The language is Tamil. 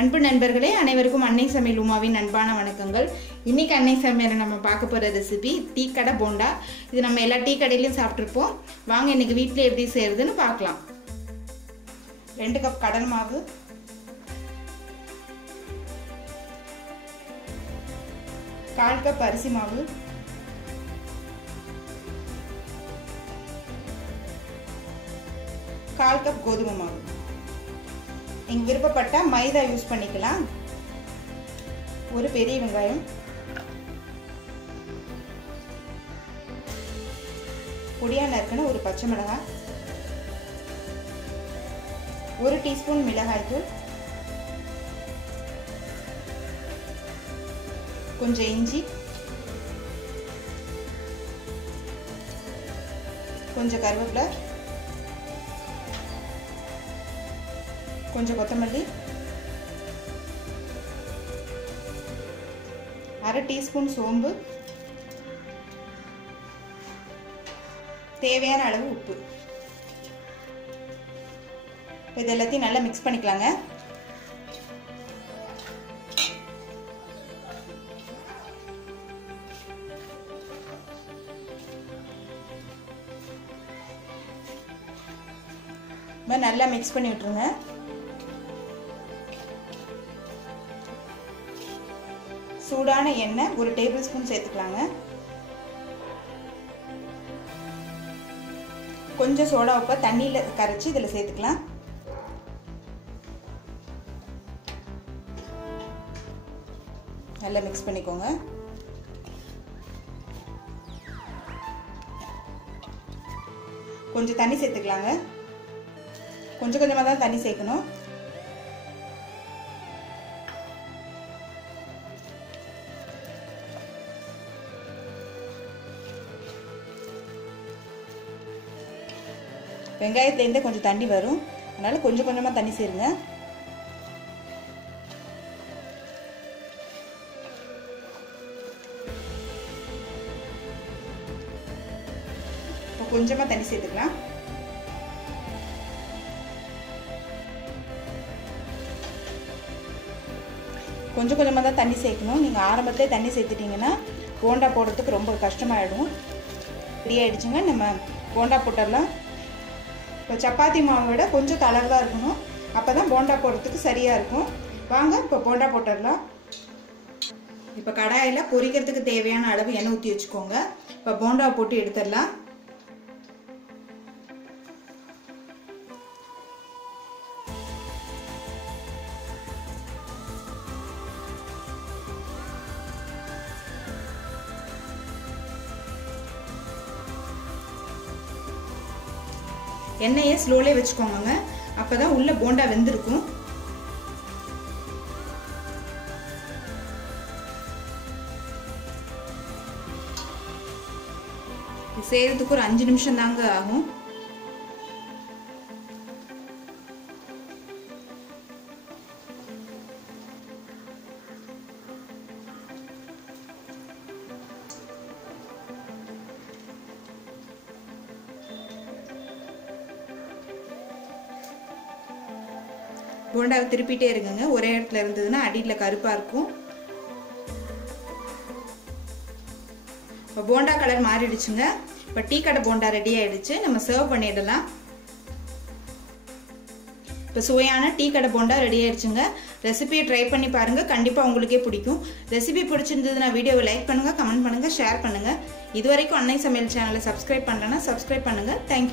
அன்பு நண்பர்களே, அனைவருக்கும் அன்னை சமையல் உமாவின் அன்பான வணக்கங்கள். இன்னைக்கு அன்னை சமையல் நம்ம பார்க்க போகிற ரெசிபி டீ கடை போண்டா. இது நம்ம எல்லா டீ கடையிலையும் சாப்பிட்ருப்போம். வாங்க இன்னைக்கு வீட்டில் எப்படி செய்யறதுன்னு பார்க்கலாம். 2 கப் கடலை மாவு, 1/4 கப் அரிசி மாவு, 1/4 கப் கோதுமை மாவு. நீங்கள் விருப்பப்பட்ட மைதா யூஸ் பண்ணிக்கலாம். ஒரு பெரிய வெங்காயம், பொடியா நறுக்கின ஒரு பச்சை மிளகாய், 1 டீஸ்பூன் மிளகாய்த்தூள், கொஞ்சம் இஞ்சி, கொஞ்சம் கருவேப்பிலை, கொஞ்சம் கொத்தமல்லி, 1/2 டீஸ்பூன் சோம்பு, தேவையான அளவு உப்பு. இது எல்லாத்தையும் நல்லா மிக்ஸ் பண்ணிக்கலாங்க. நல்லா மிக்ஸ் பண்ணி விட்டுருங்க. சூடான எண்ணெய் 1 டேபிள் ஸ்பூன் சேர்த்துக்கலாங்க. கொஞ்சம் சோடா உப்பை தண்ணியில் கரைச்சி இதில் சேர்த்துக்கலாம். நல்லா மிக்ஸ் பண்ணிக்கோங்க. கொஞ்சம் தண்ணி சேர்த்துக்கலாங்க. கொஞ்சம் கொஞ்சமாக தான் தண்ணி சேர்க்கணும். வெங்காயத்துலேருந்தே கொஞ்சம் தண்ணி வரும், அதனால கொஞ்சம் கொஞ்சமாக தண்ணி சேருங்க. இப்போ கொஞ்சமாக தண்ணி சேர்த்துக்கலாம். கொஞ்சம் கொஞ்சமாக தான் தண்ணி சேர்க்கணும். நீங்கள் ஆரம்பத்திலே தண்ணி சேர்த்துட்டிங்கன்னா போண்டா போடுறதுக்கு ரொம்ப கஷ்டமாயிடும். ரெடி ஆகிடுச்சுங்க. நம்ம போண்டா போட்டுடலாம். இப்போ சப்பாத்தி மாவை விட கொஞ்சம் தளர்வாக இருக்கணும், அப்போ தான் போண்டா போடுறதுக்கு சரியாக இருக்கும். வாங்க இப்போ போண்டா போட்டுடலாம். இப்போ கடாயில் பொரிக்கிறதுக்கு தேவையான அளவு எண்ணெய் ஊற்றி வச்சுக்கோங்க. இப்போ போண்டாவை போட்டு எடுத்துடலாம். எண்ணெயை ஸ்லோலே வச்சுக்கோங்க, அப்பதான் உள்ள போண்டா வெந்திருக்கும். செய்யறதுக்கு ஒரு 5 நிமிஷம் தாங்க ஆகும். போண்டாவை திருப்பிட்டே இருக்குங்க. ஒரே இடத்துல இருந்ததுன்னா அடியில் கருப்பாக இருக்கும். இப்போ போண்டா கலர் மாறிடுச்சுங்க. இப்போ டீ கடை போண்டா ரெடி ஆயிடுச்சு. நம்ம சர்வ் பண்ணிடலாம். இப்போ சுவையான டீ கடை போண்டா ரெடி ஆயிடுச்சுங்க. ரெசிபியை ட்ரை பண்ணி பாருங்கள், கண்டிப்பாக உங்களுக்கே பிடிக்கும். ரெசிபி பிடிச்சிருந்ததுன்னா வீடியோவை லைக் பண்ணுங்கள், கமெண்ட் பண்ணுங்கள், ஷேர் பண்ணுங்கள். இது வரைக்கும் அன்னை சமையல் சேனலை சப்ஸ்கிரைப் பண்ணலன்னா சப்ஸ்கிரைப் பண்ணுங்கள். தேங்க்யூ.